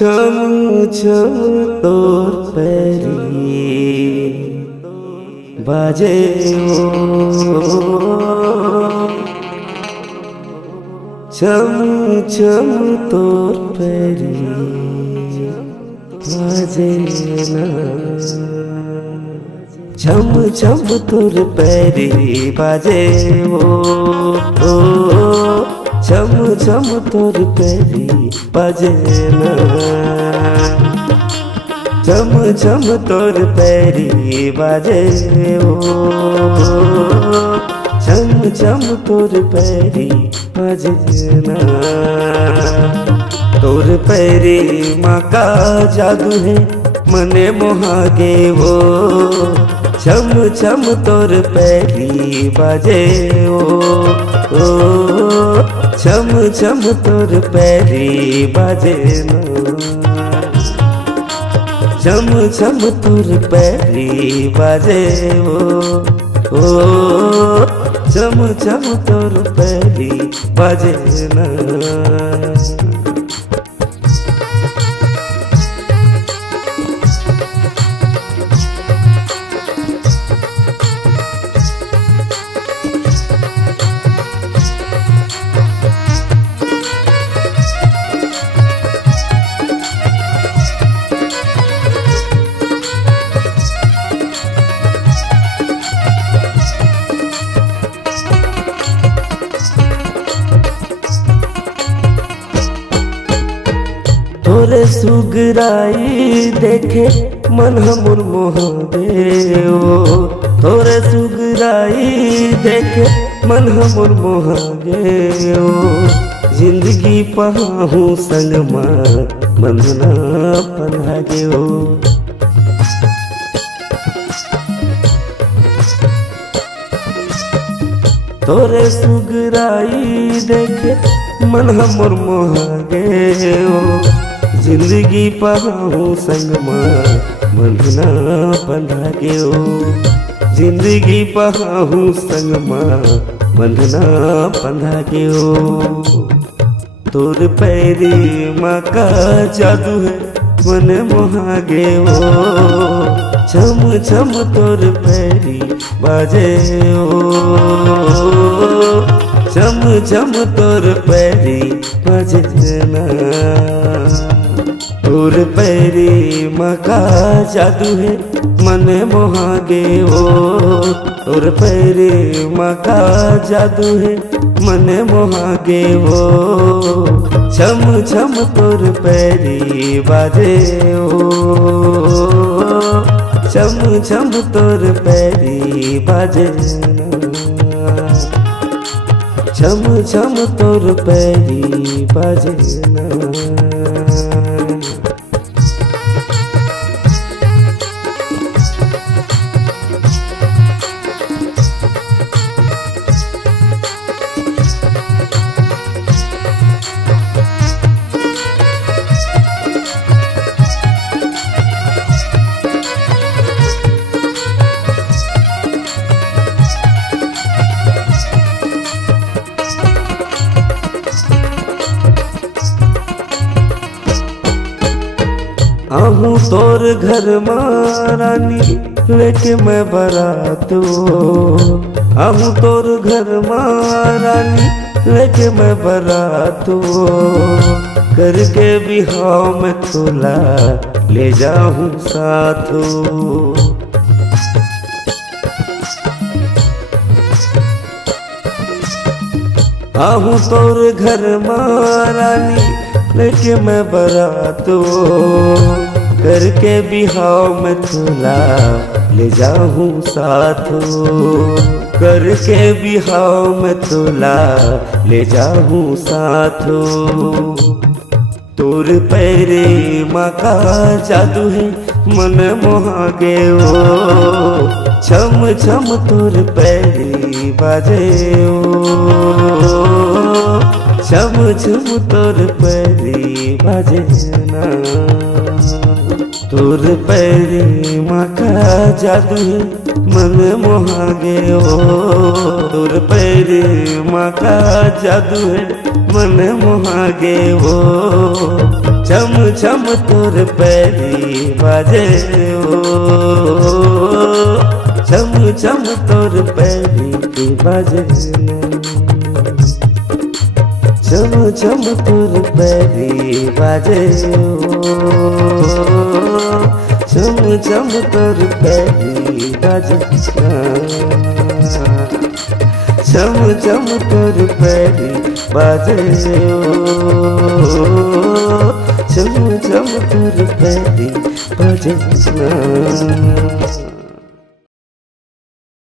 छम छम तोर पैरी बाजे छम छम तोर पैरी बाजे ना छम छम तोर पैरी बाजे ओ छम छम तोर पैरी बाजे ना छम छम तोर पैरी बाजे ओ छम छम तोर पैरी बाजे ना तोर पैरी माँ का जादू है मने मोहागे वो छम छम तोर पैरी बाजे ओ छम छम तोर पैरी बाजे ना छम छम तोर पैरी बाजे ओ छम छम तोर पैरी बाजे ना तोरे सुगराई देखे मन हमर मोहागे ओ तोरे सुगराई देखे मन हमर मोहागे ओ जिंदगी पहाहू संग माँ बंधना पन्हागे ओ तोरे सुगराई देखे मन हमर मोहागे ओ जिंदगी पहाहू संग माँ बंधना बंधागे ओ जिंदगी पहाहू संग माँ बंधना बंधागे ओ तोर पैरी माँ का जादू है मन मोहागे ओ छम छम तोर पैरी बाजे ओ छम छम तोर पैरी बाजे ना तोर पैरी माँ का जादू है मन मोहागे ओ तोर पैरी माँ का जादू है मन मोहागे ओ छम छम तोर पैरी बाजे ओ छम छम तोर पैरी बाजे ना छम छम तोर पैरी बाजे ना आहूँ तोर घर मारानी लेके मैं बारात आहूँ तोर घर मारानी लेके मैं बारात करके बिहाव में तोला ले जाऊँ साथ आहूँ तोर घर मारानी लेके मैं बारात करके बिहाव में तोला ले जाऊँ साथ करके बिहाव में तोला ले जाऊँ साथ तोर पैरे माँ का जादू है मन मोहागे ओ छम छम तोर पैरी बाजे ओ छम छम तोर पैरी बाजे ना तोर पैरी माँ का जादू है मन मोहागे ओ तोर पैरी माँ का जादू है मन मोहागे ओ छम छम तोर पैरी बाजे ओ छम छम तोर पैरी के बाजे छम छम तोर पैरी बाजे ओ छम छम तोर पैरी बाजे छम छम तोर पैरी बाजे ओ छम छम तोर पैरी बाजे